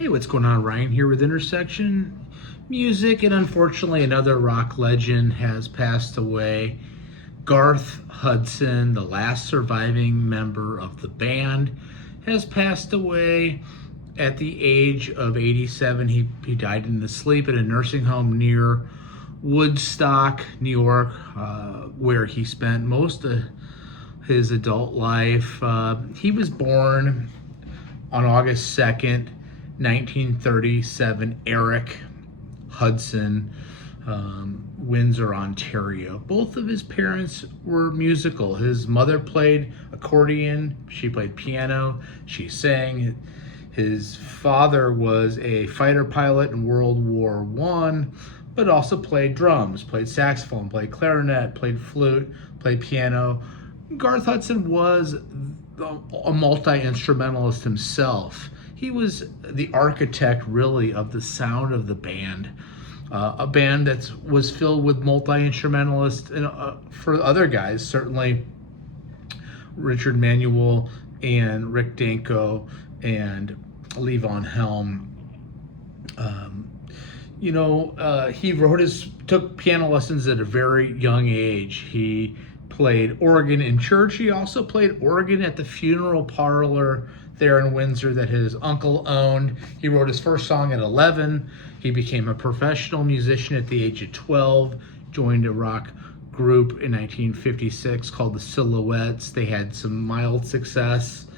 Hey, what's going on? Ryan here with Intersection Music, and unfortunately, another rock legend has passed away. Garth Hudson, the last surviving member of the band, has passed away at the age of 87. He died in his sleep at a nursing home near Woodstock, New York, where he spent most of his adult life. He was born on August 2nd, 1937, Eric Hudson, Windsor, Ontario. Both of his parents were musical. His mother played accordion, she played piano, she sang. His father was a fighter pilot in World War I, but also played drums, played saxophone, played clarinet, played flute, played piano. Garth Hudson was a multi-instrumentalist himself. He was the architect, really, of the sound of the band. A band that was filled with multi-instrumentalists and for other guys, certainly Richard Manuel and Rick Danko and Levon Helm. He took piano lessons at a very young age. He played organ in church. He also played organ at the funeral parlor there in Windsor that his uncle owned. He wrote his first song at 11. He became a professional musician at the age of 12, joined a rock group in 1956 called the Silhouettes. They had some mild success.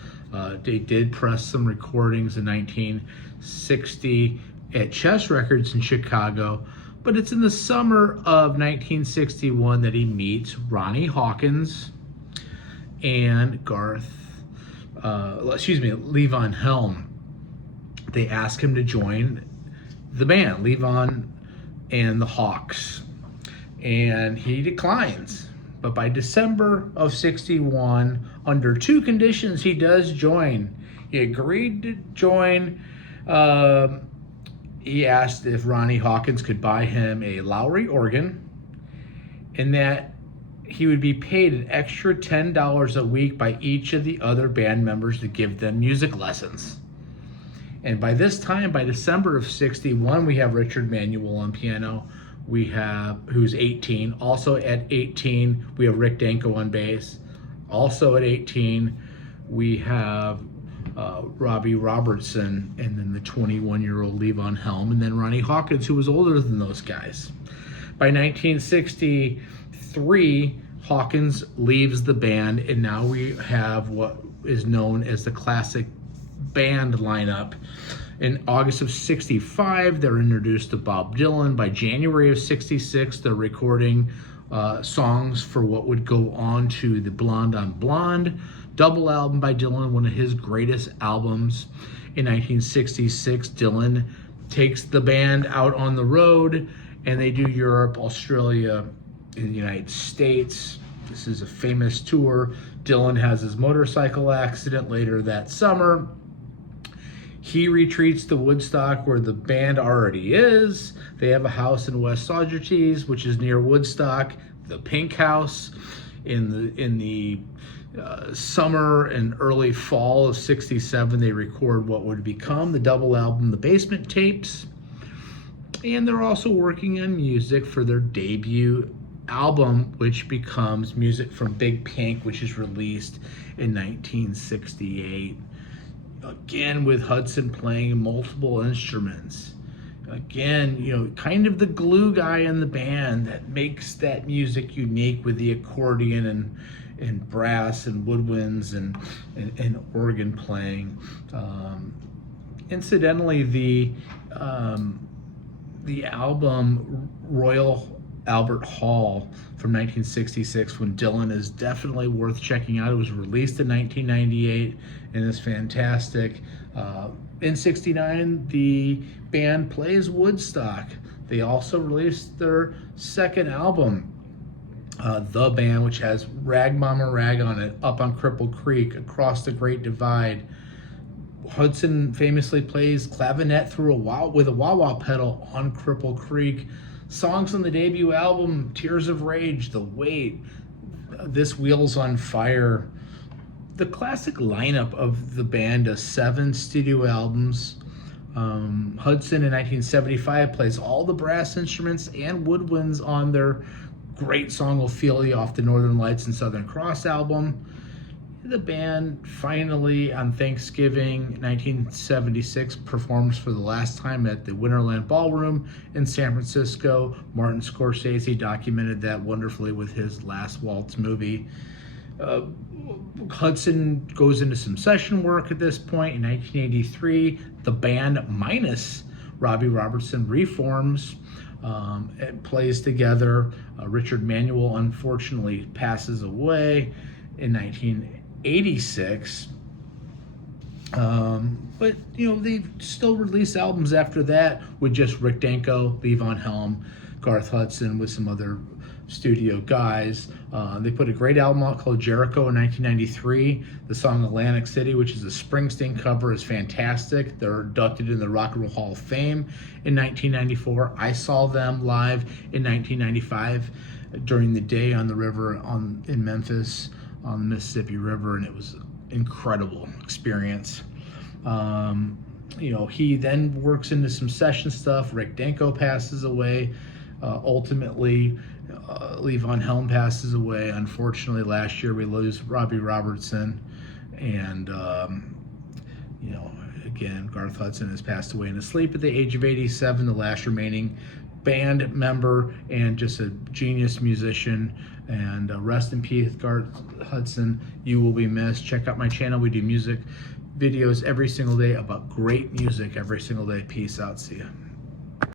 They did press some recordings in 1960 at Chess Records in Chicago. But it's in the summer of 1961 that he meets Ronnie Hawkins and Levon Helm. They ask him to join the band, Levon and the Hawks, and he declines. But by December of 61, under two conditions, he does join. He agreed to join. He asked if Ronnie Hawkins could buy him a Lowry organ, and that he would be paid an extra $10 a week by each of the other band members to give them music lessons. And by this time, by December of 61, we have Richard Manuel on piano. Who's 18. Also at 18, we have Rick Danko on bass. Also at 18, we have Robbie Robertson, and then the 21-year-old Levon Helm, and then Ronnie Hawkins, who was older than those guys. By 1963, Hawkins leaves the band, and now we have what is known as the classic band lineup. In August of 65, they're introduced to Bob Dylan. By January of 66, they're recording songs for what would go on to the Blonde on Blonde double album by Dylan, one of his greatest albums. In 1966, Dylan takes the band out on the road, and they do Europe, Australia, and the United States. This is a famous tour. Dylan has his motorcycle accident later that summer. He retreats to Woodstock, where the band already is. They have a house in West Saugerties, which is near Woodstock, the Pink House. In the summer and early fall of 67, they record what would become the double album, The Basement Tapes. And they're also working on music for their debut album, which becomes Music from Big Pink, which is released in 1968. Again, with Hudson playing multiple instruments. Again, kind of the glue guy in the band that makes that music unique with the accordion and brass and woodwinds and organ playing. Incidentally, the album Royal Albert Hall from 1966, when Dylan, is definitely worth checking out. It was released in 1998 and is fantastic. In 69, the band plays Woodstock. They also released their second album, The Band, which has Rag Mama Rag on it, Up on Cripple Creek, Across the Great Divide. Hudson famously plays clavinet with a wah-wah pedal on Cripple Creek. Songs on the debut album, Tears of Rage, The Weight, This Wheel's on Fire. The classic lineup of the band does 7 studio albums, Hudson in 1975 plays all the brass instruments and woodwinds on their great song Ophelia off the Northern Lights and Southern Cross album. The band finally, on Thanksgiving 1976, performs for the last time at the Winterland Ballroom in San Francisco. Martin Scorsese documented that wonderfully with his Last Waltz movie. Hudson goes into some session work at this point. In 1983, the band minus Robbie Robertson reforms. It plays together. Richard Manuel unfortunately passes away in 1986. But they still release albums after that with just Rick Danko, Levon Helm, Garth Hudson with some other studio guys. They put a great album out called Jericho in 1993. The song Atlantic City, which is a Springsteen cover, is fantastic. They're inducted in the Rock and Roll Hall of Fame in 1994. I saw them live in 1995 during the day on the river in Memphis on the Mississippi River, and it was an incredible experience. He then works into some session stuff. Rick Danko passes away. Ultimately, Levon Helm passes away. Unfortunately, last year we lose Robbie Robertson, and again, Garth Hudson has passed away in his sleep at the age of 87. The last remaining band member and just a genius musician. And rest in peace, Garth Hudson. You will be missed. Check out my channel. We do music videos every single day about great music every single day. Peace out. See ya.